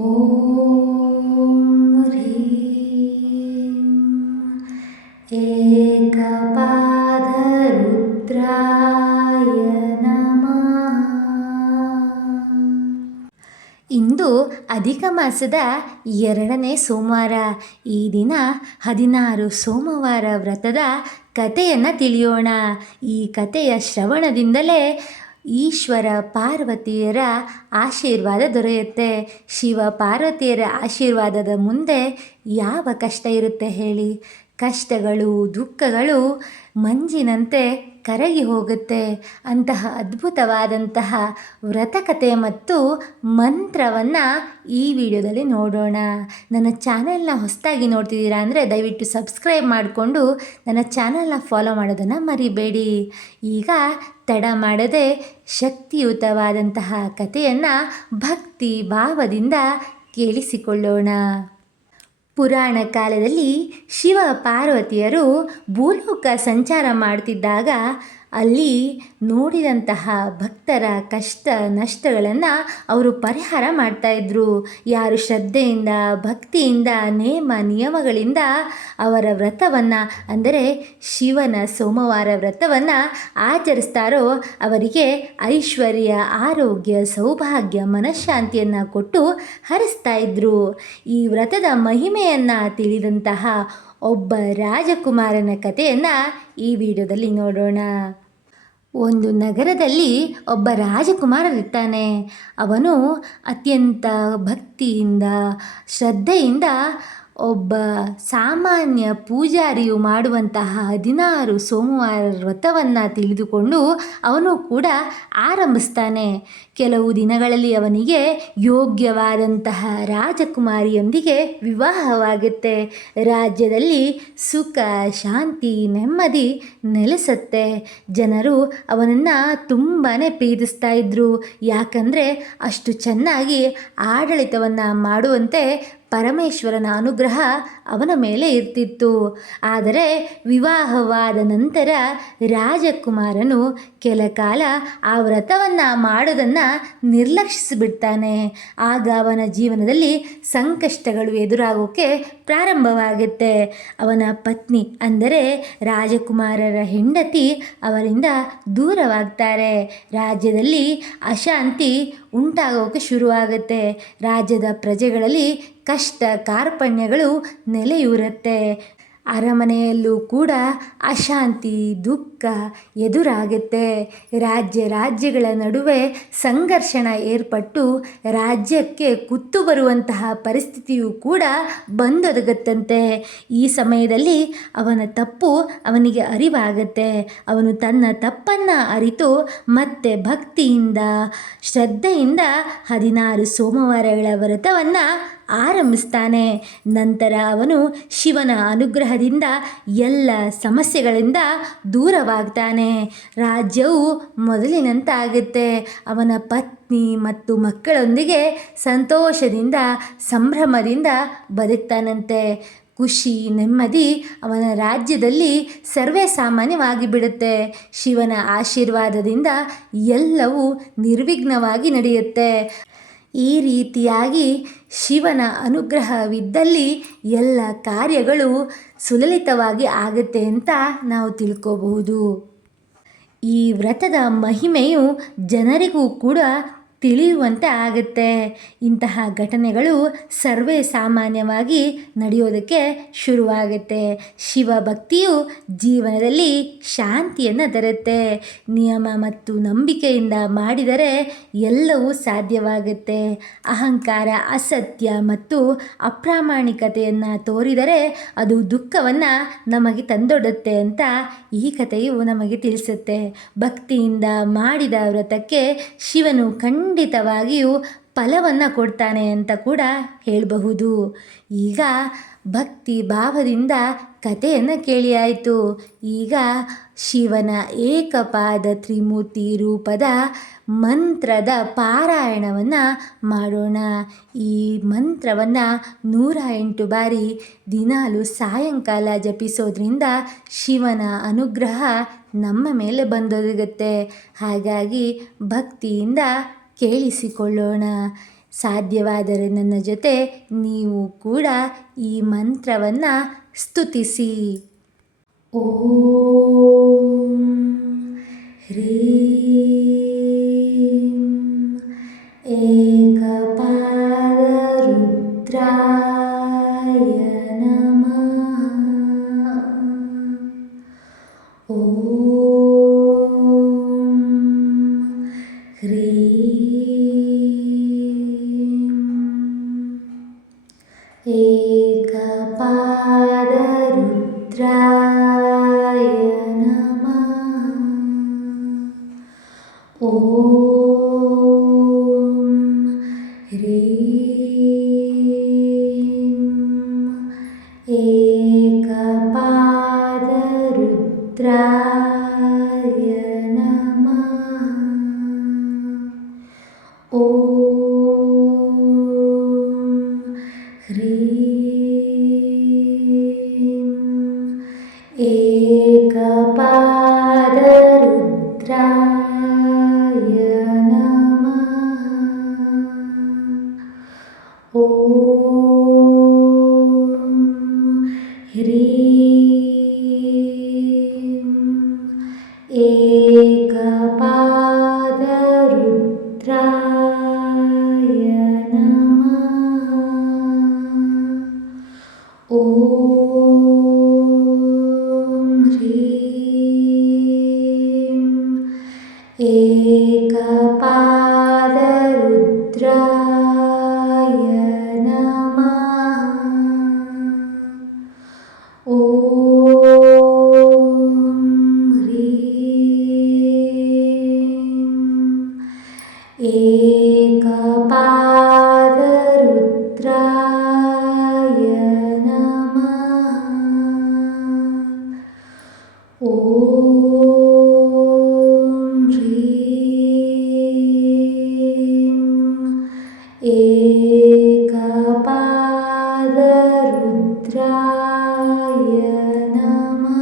ಓಂ ಹ್ರೀಂ ಏಕಪಾದ ರುದ್ರಾಯ ನಮಃ. ಇಂದು ಅಧಿಕ ಮಾಸದ 2ನೇ ಸೋಮವಾರ. ಈ ದಿನ 16 ಸೋಮವಾರ ವ್ರತದ ಕಥೆಯನ್ನು ತಿಳಿಯೋಣ. ಈ ಕಥೆಯ ಶ್ರವಣದಿಂದಲೇ ಈಶ್ವರ ಪಾರ್ವತಿಯರ ಆಶೀರ್ವಾದ ದೊರೆಯುತ್ತೆ. ಶಿವ ಪಾರ್ವತಿಯರ ಆಶೀರ್ವಾದದ ಮುಂದೆ ಯಾವ ಕಷ್ಟ ಇರುತ್ತೆ ಹೇಳಿ? ಕಷ್ಟಗಳು, ದುಃಖಗಳು ಮಂಜಿನಂತೆ ಕರಗಿ ಹೋಗುತ್ತೆ. ಅಂತಹ ಅದ್ಭುತವಾದಂತಹ ವ್ರತಕಥೆ ಮತ್ತು ಮಂತ್ರವನ್ನು ಈ ವಿಡಿಯೋದಲ್ಲಿ ನೋಡೋಣ. ನನ್ನ ಚಾನೆಲ್ನ ಹೊಸದಾಗಿ ನೋಡ್ತಿದ್ದೀರಾ ಅಂದರೆ ದಯವಿಟ್ಟು ಸಬ್ಸ್ಕ್ರೈಬ್ ಮಾಡಿಕೊಂಡು ನನ್ನ ಚಾನೆಲ್ನ ಫಾಲೋ ಮಾಡೋದನ್ನು ಮರಿಬೇಡಿ. ಈಗ ತಡ ಮಾಡದೆ ಶಕ್ತಿಯುತವಾದಂತಹ ಕಥೆಯನ್ನು ಭಕ್ತಿ ಭಾವದಿಂದ ಕೇಳಿಸಿಕೊಳ್ಳೋಣ. ಪುರಾಣ ಕಾಲದಲ್ಲಿ ಶಿವ ಪಾರ್ವತಿಯರು ಭೂಲೋಕ ಸಂಚಾರ ಮಾಡ್ತಿದ್ದಾಗ ಅಲ್ಲಿ ನೋಡಿದಂತಹ ಭಕ್ತರ ಕಷ್ಟ ನಷ್ಟಗಳನ್ನು ಅವರು ಪರಿಹಾರ ಮಾಡ್ತಾಯಿದ್ರು. ಯಾರು ಶ್ರದ್ಧೆಯಿಂದ ಭಕ್ತಿಯಿಂದ ನೇಮ ನಿಯಮಗಳಿಂದ ಅವರ ವ್ರತವನ್ನು ಅಂದರೆ ಶಿವನ ಸೋಮವಾರ ವ್ರತವನ್ನು ಆಚರಿಸ್ತಾರೋ ಅವರಿಗೆ ಐಶ್ವರ್ಯ, ಆರೋಗ್ಯ, ಸೌಭಾಗ್ಯ, ಮನಃಶಾಂತಿಯನ್ನು ಕೊಟ್ಟು ಹರಿಸ್ತಾ ಇದ್ರು. ಈ ವ್ರತದ ಮಹಿಮೆಯನ್ನು ತಿಳಿದಂತಹ ಒಬ್ಬ ರಾಜಕುಮಾರನ ಕಥೆಯನ್ನು ಈ ವಿಡಿಯೋದಲ್ಲಿ ನೋಡೋಣ. ಒಂದು ನಗರದಲ್ಲಿ ಒಬ್ಬ ರಾಜಕುಮಾರನಿರ್ತಾನೆ. ಅವನು ಅತ್ಯಂತ ಭಕ್ತಿಯಿಂದ ಶ್ರದ್ಧೆಯಿಂದ ಒಬ್ಬ ಸಾಮಾನ್ಯ ಪೂಜಾರಿಯು ಮಾಡುವಂತಹ 16 ಸೋಮವಾರ ವ್ರತವನ್ನು ತಿಳಿದುಕೊಂಡು ಅವನು ಕೂಡ ಆರಂಭಿಸ್ತಾನೆ. ಕೆಲವು ದಿನಗಳಲ್ಲಿ ಅವನಿಗೆ ಯೋಗ್ಯವಾದಂತಹ ರಾಜಕುಮಾರಿಯೊಂದಿಗೆ ವಿವಾಹವಾಗುತ್ತೆ. ರಾಜ್ಯದಲ್ಲಿ ಸುಖ, ಶಾಂತಿ, ನೆಮ್ಮದಿ ನೆಲೆಸುತ್ತೆ. ಜನರು ಅವನನ್ನು ತುಂಬಾ ಪ್ರೀತಿಸ್ತಾ ಇದ್ರು. ಯಾಕಂದರೆ ಅಷ್ಟು ಚೆನ್ನಾಗಿ ಆಡಳಿತವನ್ನು ಮಾಡುವಂತೆ ಪರಮೇಶ್ವರನ ಅನುಗ್ರಹ ಅವನ ಮೇಲೆ ಇರ್ತಿತ್ತು. ಆದರೆ ವಿವಾಹವಾದ ನಂತರ ರಾಜಕುಮಾರನು ಕೆಲ ಕಾಲ ಆ ವ್ರತವನ್ನು ಮಾಡೋದನ್ನು ನಿರ್ಲಕ್ಷಿಸಿಬಿಡ್ತಾನೆ. ಆಗ ಅವನ ಜೀವನದಲ್ಲಿ ಸಂಕಷ್ಟಗಳು ಎದುರಾಗೋಕ್ಕೆ ಪ್ರಾರಂಭವಾಗುತ್ತೆ. ಅವನ ಪತ್ನಿ ಅಂದರೆ ರಾಜಕುಮಾರರ ಹೆಂಡತಿ ಅವರಿಂದ ದೂರವಾಗ್ತಾರೆ. ರಾಜ್ಯದಲ್ಲಿ ಅಶಾಂತಿ ಉಂಟಾಗೋಕ್ಕೆ ಶುರುವಾಗುತ್ತೆ. ರಾಜ್ಯದ ಪ್ರಜೆಗಳಲ್ಲಿ ಕಷ್ಟ ಕಾರ್ಪಣ್ಯಗಳು ನೆಲೆಯೂರುತ್ತೆ. ಅರಮನೆಯಲ್ಲೂ ಕೂಡ ಅಶಾಂತಿ, ದುಃಖ ಎದುರಾಗುತ್ತೆ. ರಾಜ್ಯಗಳ ನಡುವೆ ಸಂಘರ್ಷಣ ಏರ್ಪಟ್ಟು ರಾಜ್ಯಕ್ಕೆ ಕುತ್ತು ಬರುವಂತಹ ಪರಿಸ್ಥಿತಿಯೂ ಕೂಡ ಬಂದೊದಗುತ್ತಂತೆ. ಈ ಸಮಯದಲ್ಲಿ ಅವನ ತಪ್ಪು ಅವನಿಗೆ ಅರಿವಾಗುತ್ತೆ. ಅವನು ತನ್ನ ತಪ್ಪನ್ನು ಅರಿತು ಮತ್ತೆ ಭಕ್ತಿಯಿಂದ ಶ್ರದ್ಧೆಯಿಂದ 16 ಸೋಮವಾರಗಳ ವ್ರತವನ್ನು ಆರಂಭಿಸ್ತಾನೆ. ನಂತರ ಅವನು ಶಿವನ ಅನುಗ್ರಹದಿಂದ ಎಲ್ಲ ಸಮಸ್ಯೆಗಳಿಂದ ದೂರವಾಗ್ತಾನೆ. ರಾಜ್ಯವು ಮೊದಲಿನಂತಾಗುತ್ತೆ. ಅವನ ಪತ್ನಿ ಮತ್ತು ಮಕ್ಕಳೊಂದಿಗೆ ಸಂತೋಷದಿಂದ ಸಂಭ್ರಮದಿಂದ ಬದುಕ್ತಾನಂತೆ. ಖುಷಿ, ನೆಮ್ಮದಿ ಅವನ ರಾಜ್ಯದಲ್ಲಿ ಸರ್ವೇ ಸಾಮಾನ್ಯವಾಗಿ ಬಿಡುತ್ತೆ. ಶಿವನ ಆಶೀರ್ವಾದದಿಂದ ಎಲ್ಲವೂ ನಿರ್ವಿಘ್ನವಾಗಿ ನಡೆಯುತ್ತೆ. ಈ ರೀತಿಯಾಗಿ ಶಿವನ ಅನುಗ್ರಹವಿದ್ದಲ್ಲಿ ಎಲ್ಲ ಕಾರ್ಯಗಳು ಸುಲಲಿತವಾಗಿ ಆಗುತ್ತೆ ಅಂತ ನಾವು ತಿಳ್ಕೋಬಹುದು. ಈ ವ್ರತದ ಮಹಿಮೆಯು ಜನರಿಗೂ ಕೂಡ ತಿಳಿಯುವಂತೆ ಆಗುತ್ತೆ. ಇಂತಹ ಘಟನೆಗಳು ಸರ್ವೇ ಸಾಮಾನ್ಯವಾಗಿ ನಡೆಯೋದಕ್ಕೆ ಶುರುವಾಗುತ್ತೆ. ಶಿವ ಭಕ್ತಿಯು ಜೀವನದಲ್ಲಿ ಶಾಂತಿಯನ್ನು ತರುತ್ತೆ. ನಿಯಮ ಮತ್ತು ನಂಬಿಕೆಯಿಂದ ಮಾಡಿದರೆ ಎಲ್ಲವೂ ಸಾಧ್ಯವಾಗುತ್ತೆ. ಅಹಂಕಾರ, ಅಸತ್ಯ ಮತ್ತು ಅಪ್ರಾಮಾಣಿಕತೆಯನ್ನು ತೋರಿದರೆ ಅದು ದುಃಖವನ್ನು ನಮಗೆ ತಂದೊಡ್ಡುತ್ತೆ ಅಂತ ಈ ಕಥೆಯು ನಮಗೆ ತಿಳಿಸುತ್ತೆ. ಭಕ್ತಿಯಿಂದ ಮಾಡಿದ ವ್ರತಕ್ಕೆ ಶಿವನು ಖಂಡಿತವಾಗಿಯೂ ಫಲವನ್ನು ಕೊಡ್ತಾನೆ ಅಂತ ಕೂಡ ಹೇಳಬಹುದು. ಈಗ ಭಕ್ತಿ ಭಾವದಿಂದ ಕಥೆಯನ್ನು ಕೇಳಿಯಾಯಿತು. ಈಗ ಶಿವನ ಏಕಪಾದ ತ್ರಿಮೂರ್ತಿ ರೂಪದ ಮಂತ್ರದ ಪಾರಾಯಣವನ್ನು ಮಾಡೋಣ. ಈ ಮಂತ್ರವನ್ನು 108 ಬಾರಿ ದಿನಾಲು ಸಾಯಂಕಾಲ ಜಪಿಸೋದ್ರಿಂದ ಶಿವನ ಅನುಗ್ರಹ ನಮ್ಮ ಮೇಲೆ ಬಂದೊದಗುತ್ತೆ. ಹಾಗಾಗಿ ಭಕ್ತಿಯಿಂದ ಕೇಳಿಸಿಕೊಳ್ಳೋಣ. ಸಾಧ್ಯವಾದರೆ ನನ್ನ ಜೊತೆ ನೀವು ಕೂಡ ಈ ಮಂತ್ರವನ್ನು ಸ್ತುತಿಸಿ. ಓಂ ಹ್ರೀಂ ಏಕಪಾದ ರುದ್ರಾಯ ನಮಃ. ಓಂ ಹ್ರೀಂ ಏಕಪಾದ ರುದ್ರಾಯ ನಮಃ. ಓಂ ಹ್ರೀಂ ಏಕಪಾದ ರುದ್ರಾಯ ನಮಃ. ಓಂ ಹ್ರೀಂ ಏಕಪಾದ ರುದ್ರಾಯ ನಮಃ. ಓಂ ಹ್ರೀಂ ಏಕಪಾದ ರುದ್ರಾಯ ನಮಃ. ಓಂ ಹ್ರೀಂ ಏಕಪಾದ ರುದ್ರಾಯ ನಮಃ. ಓಂ ಹ್ರೀಂ ಏಕಪಾದ ರುದ್ರಾಯ ನಮಃ. ಓಂ ಹ್ರೀಂ ಏಕಪಾದ ರುದ್ರಾಯ ನಮಃ. ಓಂ ಹ್ರೀಂ ಏಕಪಾದ ರುದ್ರಾಯ ನಮಃ.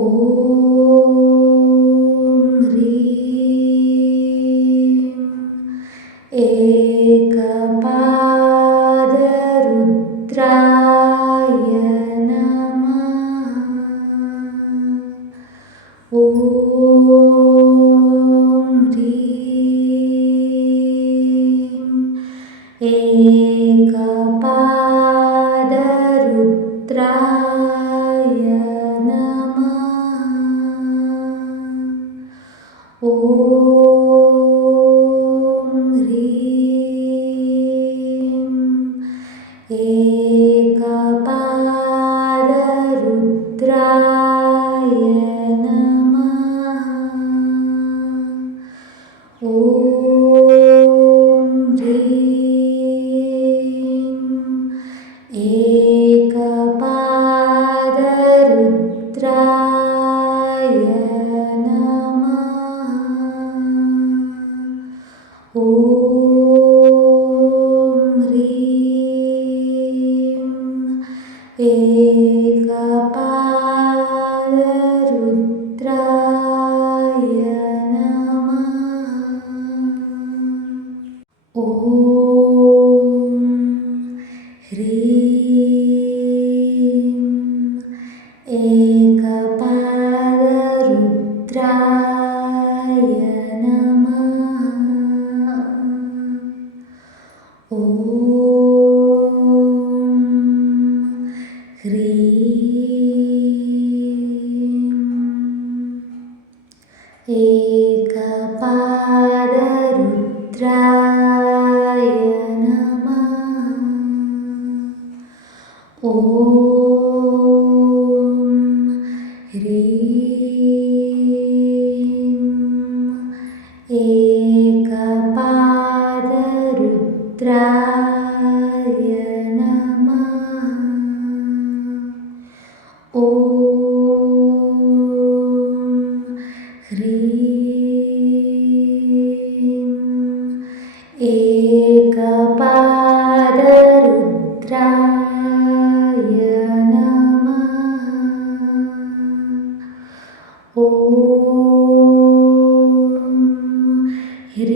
ಓಂ ಹ್ರೀಂ ಏಕಪಾದ ರುದ್ರಾಯ ನಮಃ. ಓಂ ಹ್ರೀಂ ಏಕಪಾದ ರುದ್ರಾಯ ನಮಃ. ಓಂ ಹ್ರೀಂ ಏಕಪಾದ ರುದ್ರಾಯ ನಮಃ. ಓಂ ಹ್ರೀಂ ಏಕಪಾದ ರುದ್ರಾಯ ನಮಃ. ಓಂ ಹ್ರೀಂ ಏಕಪಾದ ರುದ್ರಾಯ ನಮಃ. ಓಂ ಹ್ರೀಂ ಏಕಪಾದ ರುದ್ರಾಯ ನಮಃ. ಓಂ ಹ್ರೀಂ ಏಕಪಾದ ರುದ್ರಾಯ ನಮಃ. ಓಂ ಹ್ರೀಂ ಏಕಪಾದ ರುದ್ರಾಯ ನಮಃ. ಓಂ ಹ್ರೀಂ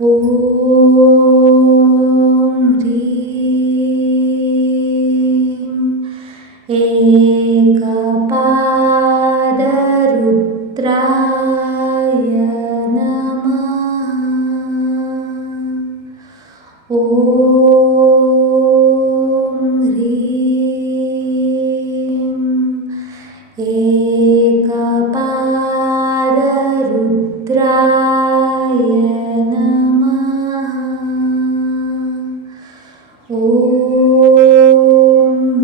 ॐ ह्रीं एकपादरुद्राय नमः। ॐ ह्रीं एकपादरुद्राय नमः। ॐ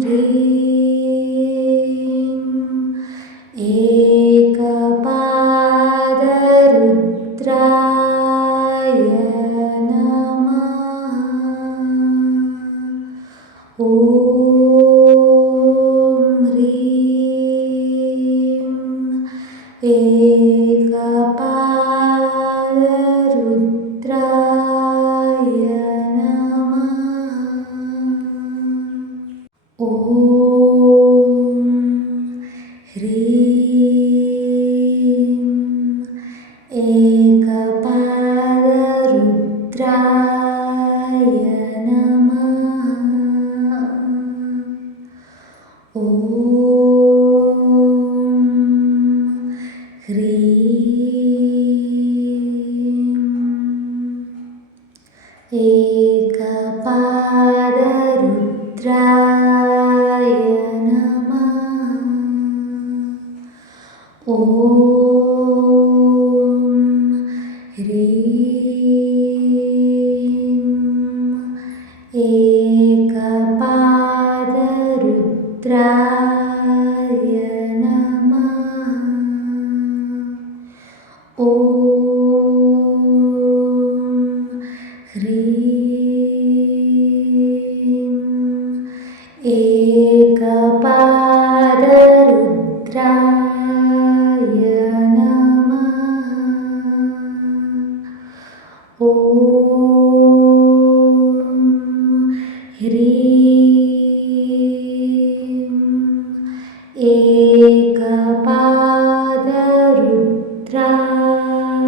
ह्रीं एकपादरुद्राय नमः। ॐ ह्रीं एकपादरुद्राय नमः। ॐ ह्रीं एकपादरुद्राय नमः। ॐ ह्रीं एकपादरुद्राय नमः। ॐ ह्रीं एकपादरुद्राय नमः। ॐ ह्रीं एकपादरुद्राय नमः। ॐ ह्रीं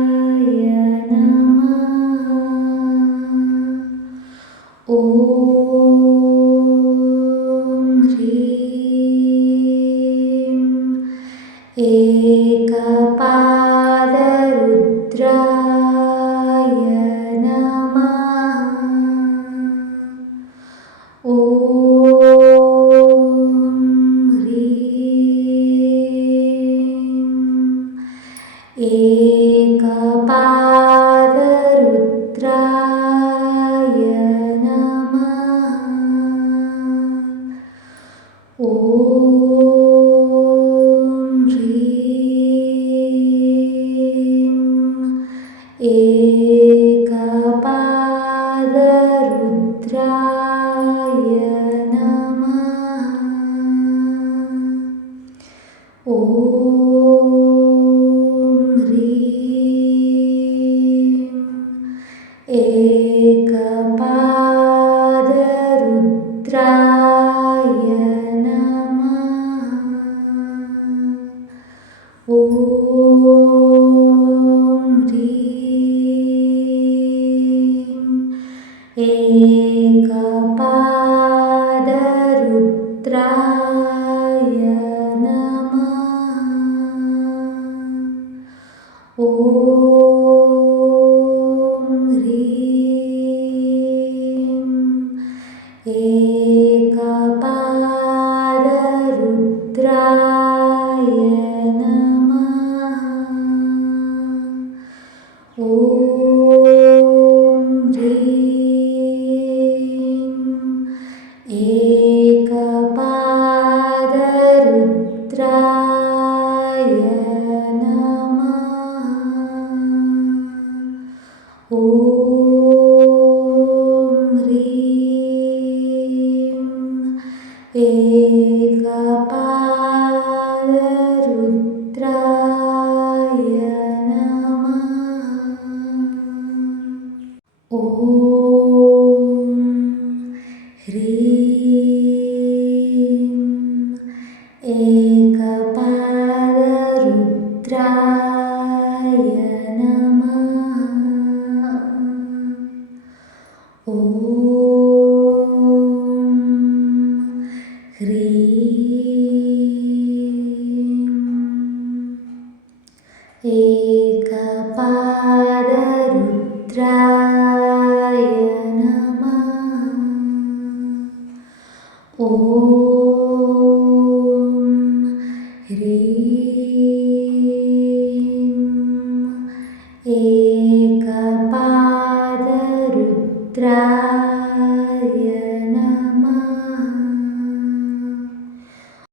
एकपादरुद्राय नमः। ॐ ह्रीं एकपादरुद्राय नमः। ॐ ह्रीं एकपादरुद्राय नमः। ॐ ह्रीं एकपादरुद्राय नमः। ॐ ह्रीं एकपादरुद्राय नमः। ॐ ह्रीं एकपादरुद्राय नमः। ॐ ह्रीं एकपादरुद्राय नमः। ॐ ह्रीं एकपादरुद्राय नमः। एकपादरुद्राय नमः। ॐ ह्रीं